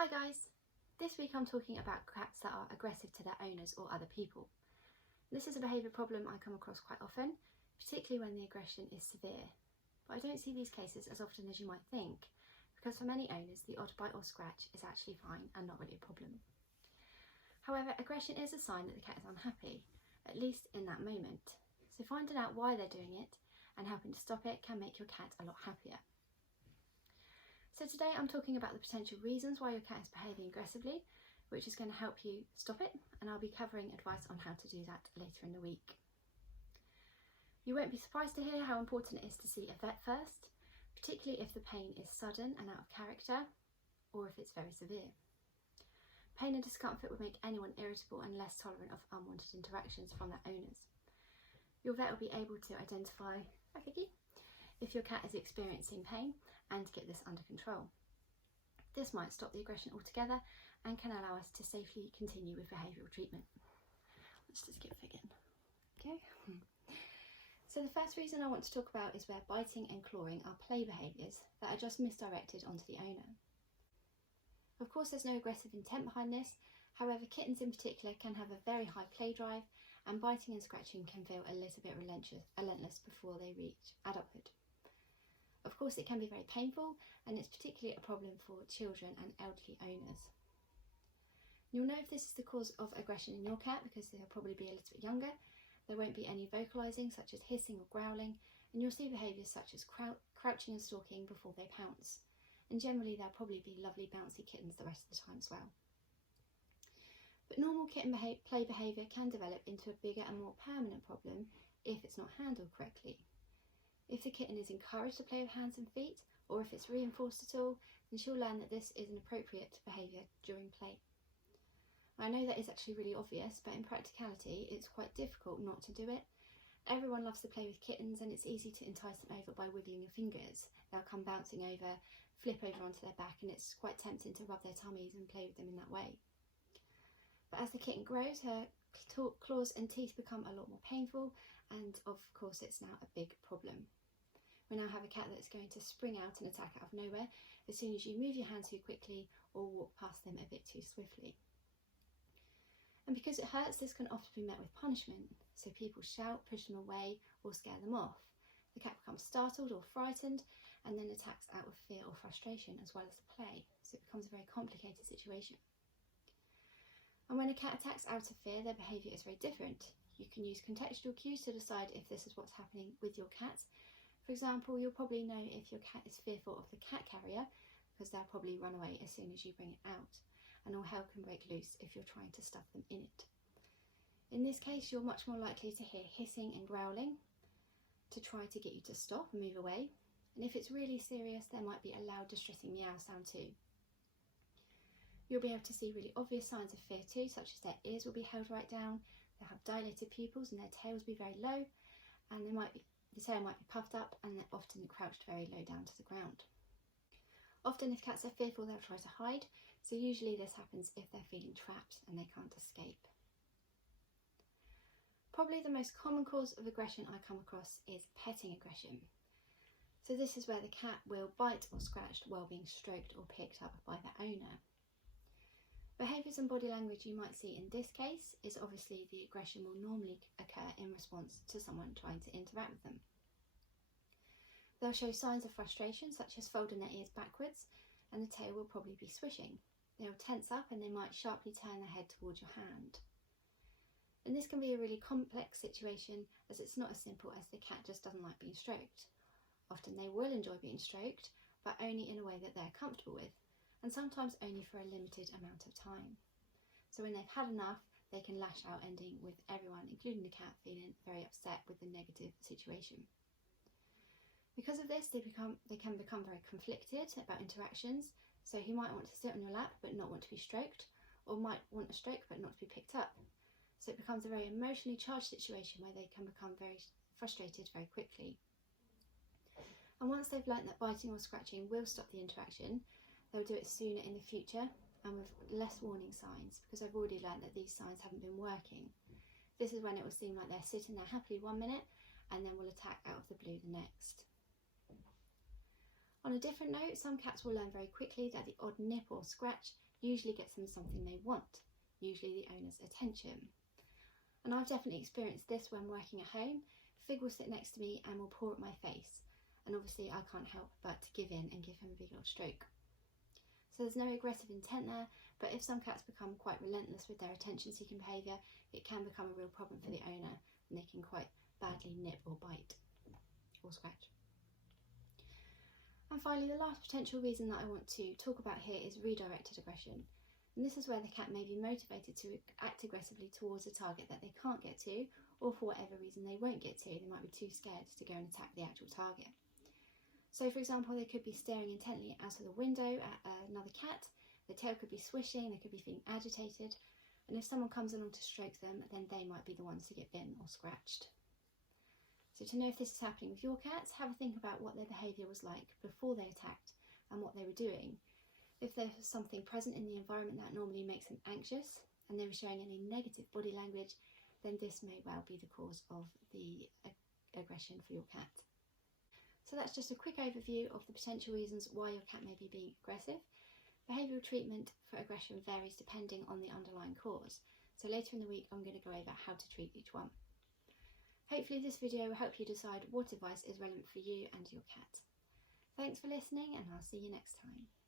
Hi guys! This week I'm talking about cats that are aggressive to their owners or other people. This is a behaviour problem I come across quite often, particularly when the aggression is severe. But I don't see these cases as often as you might think, because for many owners the odd bite or scratch is actually fine and not really a problem. However, aggression is a sign that the cat is unhappy, at least in that moment. So finding out why they're doing it and helping to stop it can make your cat a lot happier. So today I'm talking about the potential reasons why your cat is behaving aggressively, which is going to help you stop it, and I'll be covering advice on how to do that later in the week. You won't be surprised to hear how important it is to see a vet first, particularly if the pain is sudden and out of character, or if it's very severe. Pain and discomfort would make anyone irritable and less tolerant of unwanted interactions from their owners. Your vet will be able to identify if your cat is experiencing pain and to get this under control. This might stop the aggression altogether and can allow us to safely continue with behavioural treatment. Let's just get again. Okay. So the first reason I want to talk about is where biting and clawing are play behaviours that are just misdirected onto the owner. Of course, there's no aggressive intent behind this. However, kittens in particular can have a very high play drive, and biting and scratching can feel a little bit relentless before they reach adulthood. Of course, it can be very painful, and it's particularly a problem for children and elderly owners. You'll know if this is the cause of aggression in your cat because they'll probably be a little bit younger. There won't be any vocalising, such as hissing or growling, and you'll see behaviours such as crouching and stalking before they pounce. And generally, they'll probably be lovely bouncy kittens the rest of the time as well. But normal kitten play behaviour can develop into a bigger and more permanent problem if it's not handled correctly. If the kitten is encouraged to play with hands and feet, or if it's reinforced at all, then she'll learn that this is an appropriate behaviour during play. I know that is actually really obvious, but in practicality it's quite difficult not to do it. Everyone loves to play with kittens, and it's easy to entice them over by wiggling your fingers. They'll come bouncing over, flip over onto their back, and it's quite tempting to rub their tummies and play with them in that way. But as the kitten grows, her claws and teeth become a lot more painful, and of course it's now a big problem. We now have a cat that's going to spring out and attack out of nowhere as soon as you move your hand too quickly or walk past them a bit too swiftly. And because it hurts, this can often be met with punishment. So people shout, push them away, or scare them off. The cat becomes startled or frightened and then attacks out of fear or frustration as well as the play. So it becomes a very complicated situation. And when a cat attacks out of fear, their behaviour is very different. You can use contextual cues to decide if this is what's happening with your cat. For example, you'll probably know if your cat is fearful of the cat carrier, because they'll probably run away as soon as you bring it out, and all hell can break loose if you're trying to stuff them in it. In this case, you're much more likely to hear hissing and growling to try to get you to stop and move away, and if it's really serious, there might be a loud distressing meow sound too. You'll be able to see really obvious signs of fear too, such as their ears will be held right down, they'll have dilated pupils and their tails will be very low, and the tail might be puffed up and they're often crouched very low down to the ground. Often if cats are fearful, they'll try to hide, so usually this happens if they're feeling trapped and they can't escape. Probably the most common cause of aggression I come across is petting aggression. So this is where the cat will bite or scratch while being stroked or picked up by their owner. Behaviours and body language you might see in this case is obviously the aggression will normally occur in response to someone trying to interact with them. They'll show signs of frustration, such as folding their ears backwards, and the tail will probably be swishing. They'll tense up and they might sharply turn their head towards your hand. And this can be a really complex situation, as it's not as simple as the cat just doesn't like being stroked. Often they will enjoy being stroked, but only in a way that they're comfortable with, and sometimes only for a limited amount of time. So when they've had enough, they can lash out, ending with everyone, including the cat, feeling very upset with the negative situation. Because of this, they can become very conflicted about interactions, so he might want to sit on your lap but not want to be stroked, or might want a stroke but not to be picked up. So it becomes a very emotionally charged situation where they can become very frustrated very quickly. And once they've learnt that biting or scratching will stop the interaction, they'll do it sooner in the future and with less warning signs, because I've already learnt that these signs haven't been working. This is when it will seem like they're sitting there happily 1 minute and then will attack out of the blue the next. On a different note, some cats will learn very quickly that the odd nip or scratch usually gets them something they want, usually the owner's attention. And I've definitely experienced this when working at home. Fig will sit next to me and will paw at my face, and obviously I can't help but to give in and give him a big old stroke. So there's no aggressive intent there, but if some cats become quite relentless with their attention-seeking behaviour, it can become a real problem for the owner, and they can quite badly nip or bite or scratch. And finally, the last potential reason that I want to talk about here is redirected aggression. And this is where the cat may be motivated to act aggressively towards a target that they can't get to, or for whatever reason they won't get to. They might be too scared to go and attack the actual target. So for example, they could be staring intently out of the window at another cat, their tail could be swishing, they could be feeling agitated, and if someone comes along to stroke them, then they might be the ones to get bitten or scratched. So to know if this is happening with your cats, have a think about what their behaviour was like before they attacked and what they were doing. If there's something present in the environment that normally makes them anxious and they were showing any negative body language, then this may well be the cause of the aggression for your cat. So that's just a quick overview of the potential reasons why your cat may be being aggressive. Behavioural treatment for aggression varies depending on the underlying cause. So later in the week I'm going to go over how to treat each one. Hopefully this video will help you decide what advice is relevant for you and your cat. Thanks for listening, and I'll see you next time.